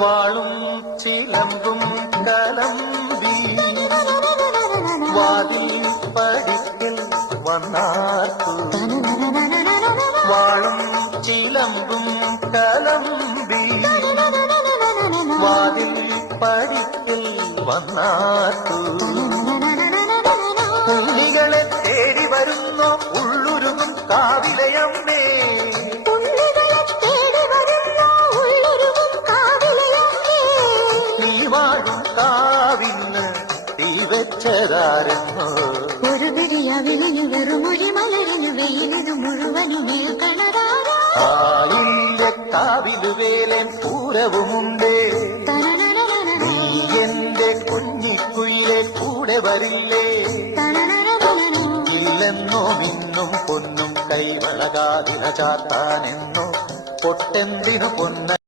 വാളും ചിലമ്പും കലമ്പി വാതിൽ പടിക്കൽ വന്നാർത്തു വാളും ചിലമ്പും കലമ്പി വാതിൽ പടിക്കൽ വന്നാർത്തു പുള്ളികളെ തേടി വരുന്നു ഉള്ളുരുകും കാവിലയമ്മേ നീ വാഴും കാവിന്ന് തീ വെച്ചതാരെന്നോ ഒരു വിളിയവിളിന് വെറുമൊഴി മലരിന് വെയിലിന് മുഴുവനുമേ കണതാരാ കാവില് വേലൻ പൂരവുമുണ്ടേ നീ എന്റെ കുഞ്ഞിക്കുയിലെ കൂടെ വരില്ലേ ഇല്ലെന്നോ മിന്നും പൊന്നും കൈവളകാതിന ചാത്താനെന്നോ പൊട്ടെന്തിനു പൊന്ന